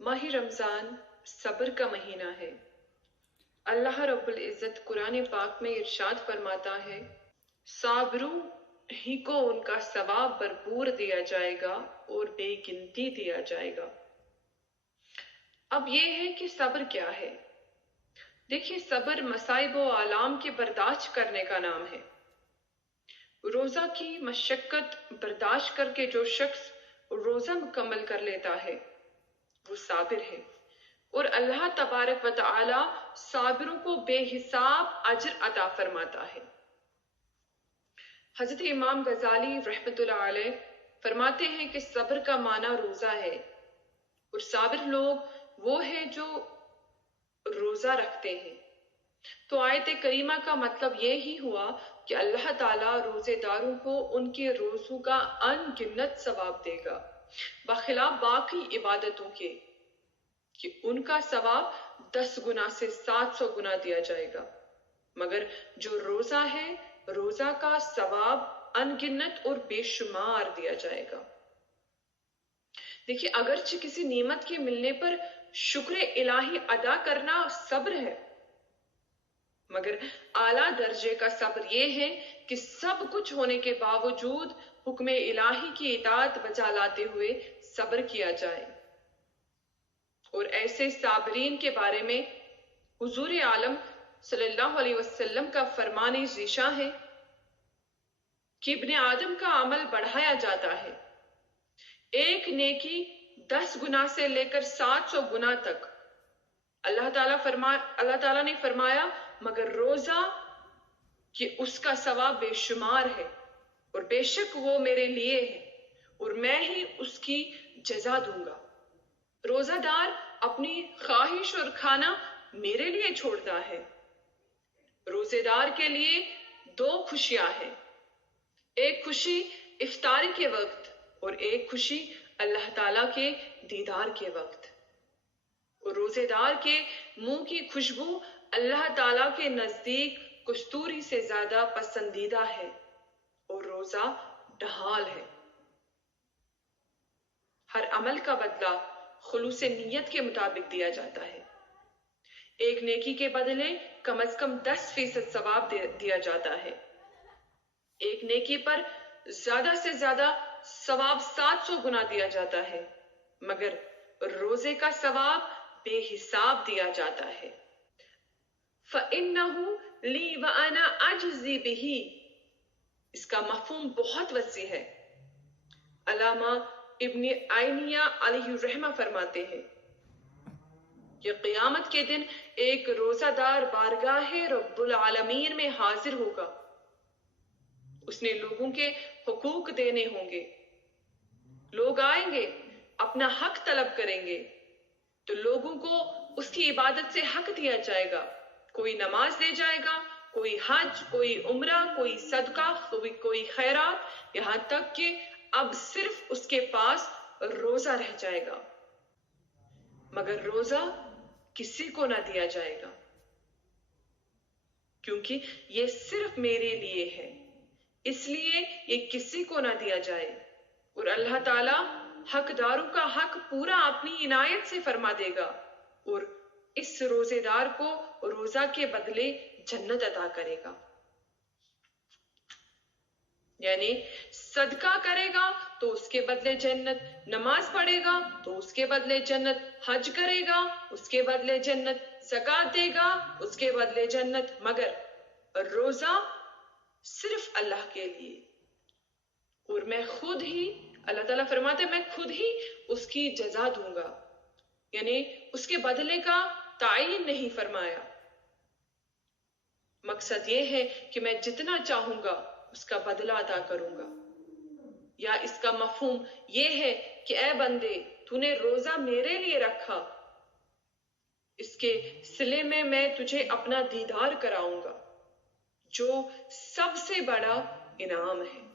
माह रमज़ान सब्र का महीना है। अल्लाह रब्बुल इज़्ज़त कुरान पाक में इरशाद फरमाता है, साबरू ही को उनका सवाब भरपूर दिया जाएगा और बेगिनती दिया जाएगा। अब ये है कि सब्र क्या है। देखिए, सब्र मसाइब व आलाम के बर्दाश्त करने का नाम है। रोज़ा की मशक्क़त बर्दाश्त करके जो शख्स रोज़ा मुकम्मल कर लेता है वो साबिर है, और अल्लाह तबारक व तआला साबिरों को बेहिसाब अजर अता फरमाता है। हज़रत इमाम गज़ाली रहमतुल्लाह अलैह फरमाते हैं कि सब्र का माना रोज़ा है, और साबिर लोग वो है जो रोज़ा रखते हैं। तो आयत करीमा का मतलब ये ही हुआ कि अल्लाह ताला रोज़ेदारों को उनके रोज़ों का अनगिनत सवाब देगा, बखिलाफ बाकी इबादतों के, कि उनका सवाब 10 गुना से 700 गुना दिया जाएगा। मगर जो रोज़ा है, रोज़ा का सवाब अनगिनत और बेशुमार दिया जाएगा। देखिए, अगरचे किसी नेमत के मिलने पर शुक्र इलाही अदा करना सब्र है, मगर आला दर्जे का सब्र ये है कि सब कुछ होने के बावजूद हुक्म इलाही की इताअत बजा लाते हुए सब्र किया जाए। और ऐसे साबरीन के बारे में हुजूर आलम सल्लल्लाहु अलैहि वसल्लम का फरमान ज़ीशा है कि इब्ने आदम का अमल बढ़ाया जाता है, एक नेकी 10 गुना से लेकर 700 गुना तक। अल्लाह ताला ने फरमाया, मगर रोज़ा कि उसका सवाब बेशुमार है, और बेशक वो मेरे लिए है और मैं ही उसकी जज़ा दूंगा। रोज़ादार अपनी ख्वाहिश और खाना मेरे लिए छोड़ता है। रोज़ेदार के लिए 2 खुशियां हैं, एक खुशी इफ्तारी के वक्त और एक खुशी अल्लाह ताला के दीदार के वक्त। और रोज़ेदार के मुंह की खुशबू अल्लाह ताला के नजदीक कस्तूरी से ज्यादा पसंदीदा है, और रोज़ा ढाल है। हर अमल का बदला खुलूस नियत के मुताबिक दिया जाता है। एक नेकी के बदले कम से कम 10% सवाब दिया जाता है। एक नेकी पर ज्यादा से ज्यादा सवाब 700 गुना दिया जाता है, मगर रोजे का सवाब बेहिसाब दिया जाता है। फ़इन्नहु ली व अना अज्ज़ी बिही, इसका मफ़हूम बहुत वसी है। अल्लामा इब्न आइनिया अलैहि रहमा फरमाते हैं कि क़यामत के दिन एक रोज़ादार बारगाहे रब्बुल आलमीन में हाजिर होगा। उसने लोगों के हुकूक देने होंगे। लोग आएंगे, अपना हक तलब करेंगे, तो लोगों को उसकी इबादत से हक दिया जाएगा। कोई नमाज दे जाएगा, कोई हज, कोई उम्रा, कोई सदका, कोई खैरात, यहां तक कि अब सिर्फ उसके पास रोजा रह जाएगा, मगर रोजा किसी को ना दिया जाएगा, क्योंकि ये सिर्फ मेरे लिए है, इसलिए ये किसी को ना दिया जाए। और अल्लाह ताला हकदारों का हक पूरा अपनी इनायत से फरमा देगा, और इस रोजेदार को रोजा के बदले जन्नत अता करेगा। यानी सदका करेगा तो उसके बदले जन्नत, नमाज पढ़ेगा तो उसके बदले जन्नत, हज करेगा उसके बदले जन्नत, ज़कात देगा उसके बदले जन्नत, मगर रोजा सिर्फ अल्लाह के लिए। और मैं खुद ही, अल्लाह ताला फरमाते मैं खुद ही उसकी जज़ा दूंगा, यानी उसके बदले का तायीन नहीं फरमाया। मकसद ये है कि मैं जितना चाहूंगा उसका बदला अदा करूंगा। या इसका मफहूम ये है कि ऐ बंदे, तूने रोजा मेरे लिए रखा, इसके सिले में मैं तुझे अपना दीदार कराऊंगा, जो सबसे बड़ा इनाम है।